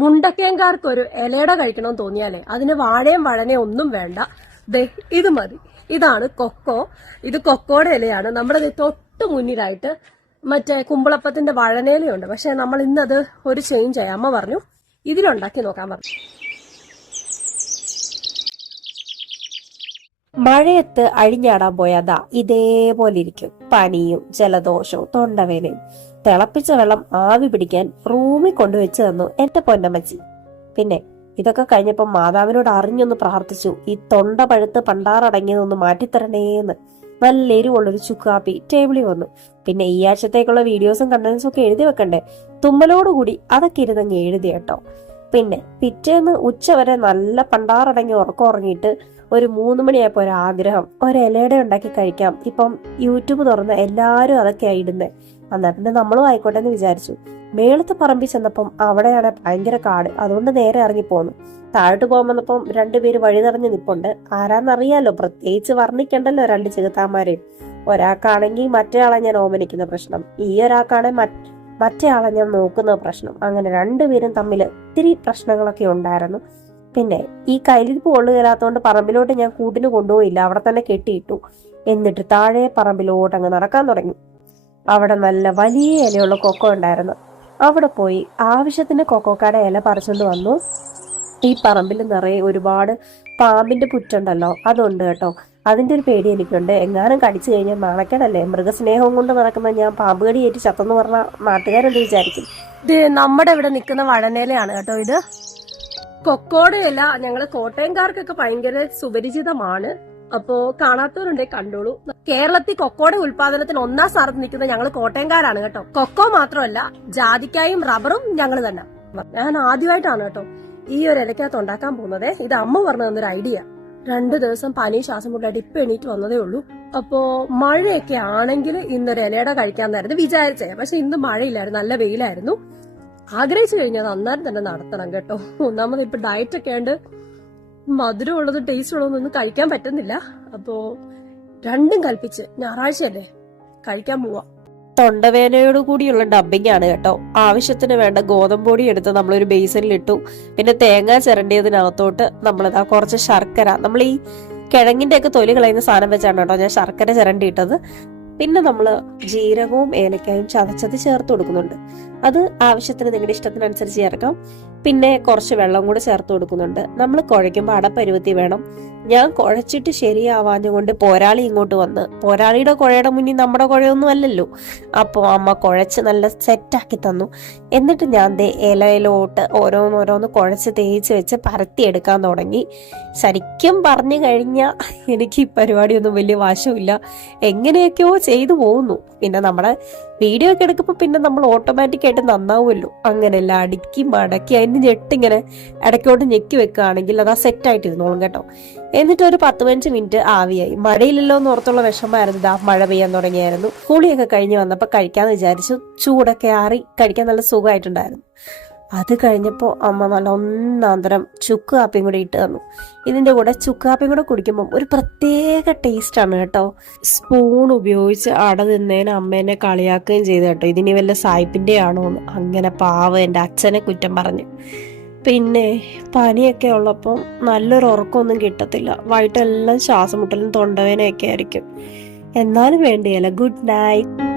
മുണ്ടക്കേങ്കാർക്ക് ഒരു ഇലയുടെ കഴിക്കണമെന്ന് തോന്നിയാലേ അതിന് വാഴയും വഴനയും ഒന്നും വേണ്ട. ദേ ഇത് മതി. ഇതാണ് കൊക്കോ. ഇത് കൊക്കോയുടെ ഇലയാണ്. നമ്മുടെ തൊട്ട് മുന്നിലായിട്ട് മറ്റേ കുമ്പളപ്പത്തിന്റെ വഴനയിലുണ്ട്. പക്ഷെ നമ്മൾ ഇന്നത് ഒരു ചേഞ്ച് ആയി. അമ്മ പറഞ്ഞു ഇതിലുണ്ടാക്കി നോക്കാൻ പറഞ്ഞു. മഴയത്ത് അഴിഞ്ഞാടാൻ പോയാതാ ഇതേപോലെ ഇരിക്കും. പനിയും ജലദോഷവും തൊണ്ടവേനയും. തിളപ്പിച്ച വെള്ളം ആവി പിടിക്കാൻ റൂമിൽ കൊണ്ടുവച്ച് തന്നു എന്റെ പൊന്നമ്മച്ചി. പിന്നെ ഇതൊക്കെ കഴിഞ്ഞപ്പോ മാതാവിനോട് അറിഞ്ഞൊന്ന് പ്രാർത്ഥിച്ചു, ഈ തൊണ്ട പഴുത്ത് പണ്ടാറടങ്ങിയതൊന്ന് മാറ്റിത്തരണേന്ന്. നല്ല എരിവുള്ളൊരു ചുക്കാപ്പി ടേബിളിൽ വന്നു. പിന്നെ ഈ ആഴ്ചത്തേക്കുള്ള വീഡിയോസും കണ്ടന്റ്സും ഒക്കെ എഴുതി വെക്കണ്ടേ. തുമ്മലോടുകൂടി അതൊക്കെ ഇരുന്നങ്ങ് എഴുതി കേട്ടോ. പിന്നെ പിറ്റേന്ന് ഉച്ച വരെ നല്ല പണ്ടാറടങ്ങി ഉറക്കം ഉറങ്ങിയിട്ട് ഒരു 3 മണിയായപ്പോ ഒരു ആഗ്രഹം, ഒരിലയുടെ ഉണ്ടാക്കി കഴിക്കാം. ഇപ്പം യൂട്യൂബ് തുറന്ന് എല്ലാരും അതൊക്കെയാ ഇടുന്നേ. എന്നാ പിന്നെ നമ്മളും ആയിക്കോട്ടെ എന്ന് വിചാരിച്ചു. മേളത്ത് പറമ്പിൽ ചെന്നപ്പം അവിടെയാണ് ഭയങ്കര കാട്. അതുകൊണ്ട് നേരെ ഇറങ്ങിപ്പോന്നു. താഴോട്ട് പോകാൻ വന്നപ്പം 2 പേര് വഴി നിറഞ്ഞ് നിപ്പുണ്ട്. ആരാന്നറിയാലോ, പ്രത്യേകിച്ച് വർണ്ണിക്കണ്ടല്ലോ 2 ചെകുത്താന്മാരെയും. ഒരാൾക്കാണെങ്കിൽ മറ്റേ ആളെ ഞാൻ ഓമനിക്കുന്ന പ്രശ്നം, ഈ ഒരാൾക്കാണെങ്കിൽ മറ്റേ ആളെ ഞാൻ നോക്കുന്ന പ്രശ്നം. അങ്ങനെ 2 പേരും തമ്മിൽ ഇത്തിരി പ്രശ്നങ്ങളൊക്കെ ഉണ്ടായിരുന്നു. പിന്നെ ഈ കയ്യിലിരിപ്പ് കൊള്ളുകയില്ലാത്തതുകൊണ്ട് പറമ്പിലോട്ട് ഞാൻ കൂട്ടിന് കൊണ്ടുപോയില്ല, അവിടെ തന്നെ കെട്ടിയിട്ടു. എന്നിട്ട് താഴെ പറമ്പിലോട്ട് അങ്ങ് നടക്കാൻ തുടങ്ങി. അവിടെ നല്ല വലിയ ഇലയുള്ള കൊക്കോ ഉണ്ടായിരുന്നു. അവിടെ പോയി ആവശ്യത്തിന് കൊക്കോക്കാടെ ഇല പറിച്ചുകൊണ്ട് വന്നു. ഈ പറമ്പിൽ നിറയെ ഒരുപാട് പാമ്പിന്റെ പുറ്റുണ്ടല്ലോ, അതുണ്ട് കേട്ടോ. അതിന്റെ ഒരു പേടി എനിക്കുണ്ട്. എങ്ങാനും കടിച്ചു കഴിഞ്ഞാൽ നാണക്കേടല്ലേ. മൃഗസ്നേഹവും കൊണ്ട് നടക്കുന്ന ഞാൻ പാമ്പ് കടി ഏറ്റ് ചത്തെന്ന് പറഞ്ഞ നാട്ടുകാരെന്ത് വിചാരിക്കും. ഇത് നമ്മുടെ ഇവിടെ നിൽക്കുന്ന വഴനയിലയാണ് കേട്ടോ. ഇത് കൊക്കോടെ ഇല ഞങ്ങള് കോട്ടയംകാർക്കൊക്കെ ഭയങ്കര സുപരിചിതമാണ്. അപ്പോ കാണാത്തവരുണ്ടെ കണ്ടോളൂ. കേരളത്തിൽ കൊക്കോയുടെ ഉൽപാദനത്തിന് 1ാം സ്ഥാനത്ത് നിൽക്കുന്നത് ഞങ്ങൾ കോട്ടയംകാരാണ് കേട്ടോ. കൊക്കോ മാത്രമല്ല, ജാതിക്കായും റബ്ബറും ഞങ്ങൾ തന്നെ. ഞാൻ ആദ്യമായിട്ടാണ് കേട്ടോ ഈ ഒരു ഇലക്കകത്ത് ഉണ്ടാക്കാൻ പോകുന്നത്. ഇത് അമ്മ പറഞ്ഞു തന്നൊരു ഐഡിയ. 2 ദിവസം പനി ശ്വാസം മുട്ടായിട്ട് ഇപ്പൊ എണീറ്റ് വന്നതേ ഉള്ളൂ. അപ്പോ മഴയൊക്കെ ആണെങ്കിൽ ഇന്നൊരു ഇലയുടെ കഴിക്കാന്നായിരുന്നു വിചാരിച്ചേ. പക്ഷെ ഇന്ന് മഴയില്ലായിരുന്നു, നല്ല വെയിലായിരുന്നു. ആഗ്രഹിച്ചു കഴിഞ്ഞാൽ അന്നേരം തന്നെ നടത്തണം കേട്ടോ. ഒന്നാമത് ഇപ്പൊ ഡയറ്റ് ഒക്കെ ഉണ്ട്, മധുരം ഉള്ളത് ടേസ്റ്റ് ഉള്ളതൊന്നും കഴിക്കാൻ പറ്റുന്നില്ല. അപ്പോ രണ്ടും കൽപ്പിച്ച് ഞായറാഴ്ചയല്ലേ കഴിക്കാൻ പോവാ. തൊണ്ടവേനയോട് കൂടിയുള്ള ഡബ്ബിംഗ് ആണ് കേട്ടോ. ആവശ്യത്തിന് വേണ്ട ഗോതമ്പൊടി എടുത്ത് നമ്മളൊരു ബേസിനിലിട്ടു. പിന്നെ തേങ്ങ ചിരണ്ടിയതിനകത്തോട്ട് നമ്മളിതാ കുറച്ച് ശർക്കര, നമ്മൾ ഈ കിഴങ്ങിന്റെ ഒക്കെ തൊലി കളയുന്ന സാധനം വെച്ചാണ് കേട്ടോ ഞാൻ ശർക്കര ചിരണ്ടിയിട്ടത്. പിന്നെ നമ്മൾ ജീരകവും ഏലക്കായും ചതച്ചത് ചേർത്ത് കൊടുക്കുന്നുണ്ട്. അത് ആവശ്യത്തിന് നിങ്ങളുടെ ഇഷ്ടത്തിനനുസരിച്ച് ചേർക്കാം. പിന്നെ കുറച്ച് വെള്ളം കൂടെ ചേർത്ത് കൊടുക്കുന്നുണ്ട്. നമ്മൾ കുഴയ്ക്കുമ്പോൾ അടപ്പരുവത്തി വേണം. ഞാൻ കുഴച്ചിട്ട് ശരിയാവാഞ്ഞുകൊണ്ട് പോരാളി ഇങ്ങോട്ട് വന്ന്, പോരാളിയുടെ കുഴയുടെ മുന്നിൽ നമ്മുടെ കുഴയൊന്നും അല്ലല്ലോ. അപ്പോൾ അമ്മ കുഴച്ച് നല്ല സെറ്റാക്കി തന്നു. എന്നിട്ട് ഞാൻ ഇലയിലോട്ട് ഓരോന്നോരോന്ന് കുഴച്ച് തേച്ച് വെച്ച് പരത്തിയെടുക്കാൻ തുടങ്ങി. ശരിക്കും പറഞ്ഞു കഴിഞ്ഞാൽ എനിക്ക് ഈ പരിപാടിയൊന്നും വലിയ വശമില്ല, എങ്ങനെയൊക്കെയോ ചെയ്തു പോകുന്നു. പിന്നെ നമ്മുടെ വീഡിയോ ഒക്കെ എടുക്കുമ്പോൾ പിന്നെ നമ്മൾ ഓട്ടോമാറ്റിക് ആയിട്ട് നന്നാവുമല്ലോ. അങ്ങനെയല്ല, അടുക്കി മടക്കി അതിന് ഞെട്ടിങ്ങനെ ഇടയ്ക്കോട്ട് ഞെക്കി വെക്കുകയാണെങ്കിൽ അത് ആ സെറ്റായിട്ട് ഇരുന്നോളും കേട്ടോ. എന്നിട്ട് ഒരു 10-15 മിനിറ്റ് ആവിയായി. മഴയില്ലല്ലോ എന്ന് ഓർത്തുള്ള വിഷമമായിരുന്നു. ഇതാ മഴ പെയ്യാൻ തുടങ്ങിയായിരുന്നു. കുളിയൊക്കെ കഴിഞ്ഞ് വന്നപ്പോൾ കഴിക്കാന്ന് വിചാരിച്ചു. ചൂടൊക്കെ ആറി കഴിക്കാൻ നല്ല സുഖമായിട്ടുണ്ടായിരുന്നു. അത് കഴിഞ്ഞപ്പോൾ അമ്മ നല്ല ഒന്നാന്തരം ചുക്ക് കാപ്പിയും കൂടെ ഇട്ട് തന്നു. ഇതിന്റെ കൂടെ ചുക്ക് കാപ്പിയും കൂടെ കുടിക്കുമ്പോൾ ഒരു പ്രത്യേക ടേസ്റ്റ് ആണ് കേട്ടോ. സ്പൂൺ ഉപയോഗിച്ച് അട തിന്നേന് അമ്മേനെ കളിയാക്കുകയും ചെയ്തു കേട്ടോ. ഇതിനി വല്ല സായിപ്പിന്റെ ആണോ എന്ന്. അങ്ങനെ പാവം എൻ്റെ അച്ഛനെ കുറ്റം പറഞ്ഞു. പിന്നെ പനിയൊക്കെ ഉള്ളപ്പം നല്ലൊരു ഉറക്കമൊന്നും കിട്ടത്തില്ല. വൈകിട്ടെല്ലാം ശ്വാസം മുട്ടലും തൊണ്ടവേനയൊക്കെ ആയിരിക്കും. എന്നാലും വേണ്ടിയല്ല. Good night.